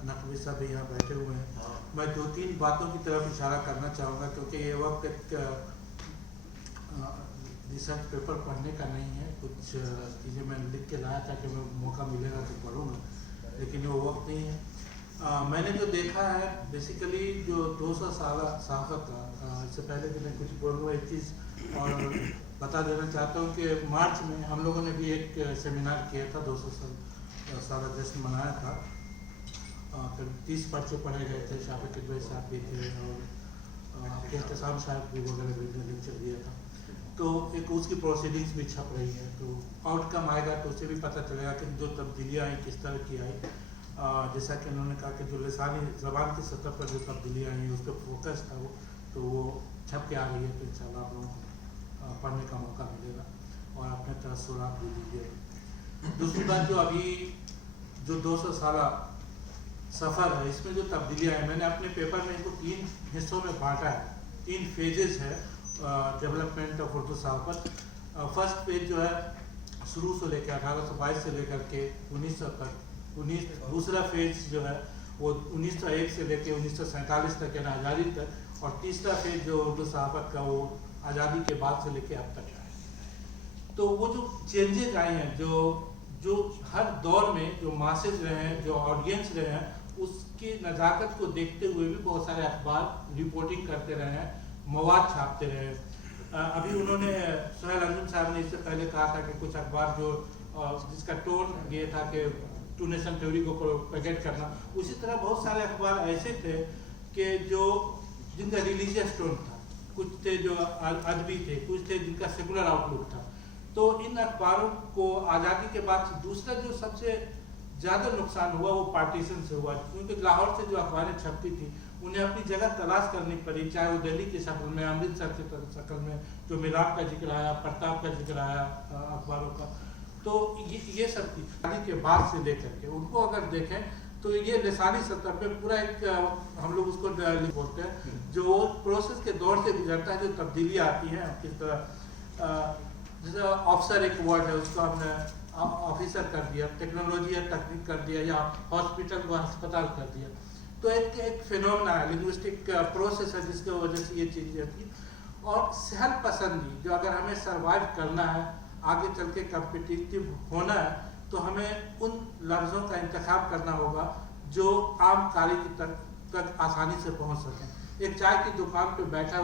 नकवी साहब यहाँ बैठे हुए हैं। मैं 2-3 बातों की तरफ इशारा करना चाहूँगा, क्योंकि ये वक्त एक रिसर्च पेपर पढ़ने का नहीं है। कुछ चीज़ें मैं लिख के लाया था कि मैं मौका मिलेगा तो पढ़ूँगा, लेकिन वो वक्त नहीं है। मैंने जो देखा है बेसिकली जो 200 साल सहाफ़त का, इससे पहले कि मैं कुछ बोलूँ एक चीज़ और बता देना चाहता हूँ कि मार्च में हम लोगों ने भी एक सेमिनार किया था, 200 साल जश्न मनाया था। करीब 30 पर्चे पढ़े गए थे, शाफिक किदवई साहब भी थे और आपके एहतसाम साहब भी वगैरह भी लेक्चर दिया था। तो एक उसकी प्रोसीडिंग्स भी छप रही है, तो आउटकम आएगा तो उससे भी पता चलेगा कि जो तब्दीलियाँ आई किस तरह की आई। जैसा कि उन्होंने कहा कि जो लिसानी ज़बान की सतह पर जो तब्दीलियाँ आई उस पर फोकस था वो छप के आ रही है। तो इंशाल्लाह आप लोगों को पढ़ने का मौका मिलेगा और अपने तअस्सुरात भी दीजिए। दूसरी बात, जो अभी जो 200 साल सफ़र है, इसमें जो तब्दीलियाँ हैं, मैंने अपने पेपर में इनको 3 हिस्सों में बांटा है, 3 फेजेस है डेवलपमेंट ऑफ उर्दू सहाफ़त। फर्स्ट फेज जो है शुरू से लेकर 1822 से लेकर के 1900 तक, दूसरा फेज जो है वो 1901 से लेकर 1947 तक यानी आज़ादी तक, और तीसरा फेज जो उर्दू सहाफ़त का वो आज़ादी के बाद से लेकर अब तक है। तो वो जो चेंजेज आए हैं, जो हर दौर में जो मासेज रहे हैं, जो ऑडियंस रहे हैं, उसकी नज़ाकत को देखते हुए भी बहुत सारे अखबार रिपोर्टिंग करते रहे हैं, मवाद छापते रहे। अभी उन्होंने सुहेल अंजुम साहब ने इससे पहले कहा था कि कुछ अखबार जो जिसका टोन ये था कि टू नेशन थ्योरी को प्रोपेगेट करना, उसी तरह बहुत सारे अखबार ऐसे थे कि जिनका रिलीजियस टोन था, कुछ थे जो अदबी थे, कुछ थे जिनका सेकुलर आउटलुक था। तो इन अखबारों को आज़ादी के बाद दूसरा जो सबसे ज़्यादा नुकसान हुआ वो पार्टीशन से हुआ, क्योंकि लाहौर से जो अखबारें छपती थी उन्हें अपनी जगह तलाश करनी पड़ी, चाहे वो दिल्ली की शक्ल में, अमृतसर की शक्ल में, जो मिलाप का जिक्र आया, प्रताप का जिक्र आया अखबारों का। तो ये सब थी आज़ादी के बाद से लेकर के उनको अगर देखें तो ये लिसानी सतह पे पूरा एक हम लोग उसको बोलते हैं, जो प्रोसेस के दौर से गुजरता है, जो तब्दीलियाँ आती हैं किस तरह। जैसे ऑफिसर एक वर्ड है, उसको हमने ऑफिसर कर दिया, टेक्नोलॉजी या तकनीक कर दिया, या हॉस्पिटल को अस्पताल कर दिया। तो एक फिनोमेना है, लिंग्विस्टिक प्रोसेस है जिसकी वजह से ये चीज़ें होती हैं। और सहल पसंदी, जो अगर हमें सर्वाइव करना है, आगे चल के कम्पिटिटिव होना है, तो हमें उन लफ्ज़ों का इंतखाब करना होगा जो आम कारी तक आसानी से पहुँच सकें। एक चाय की दुकान पर बैठा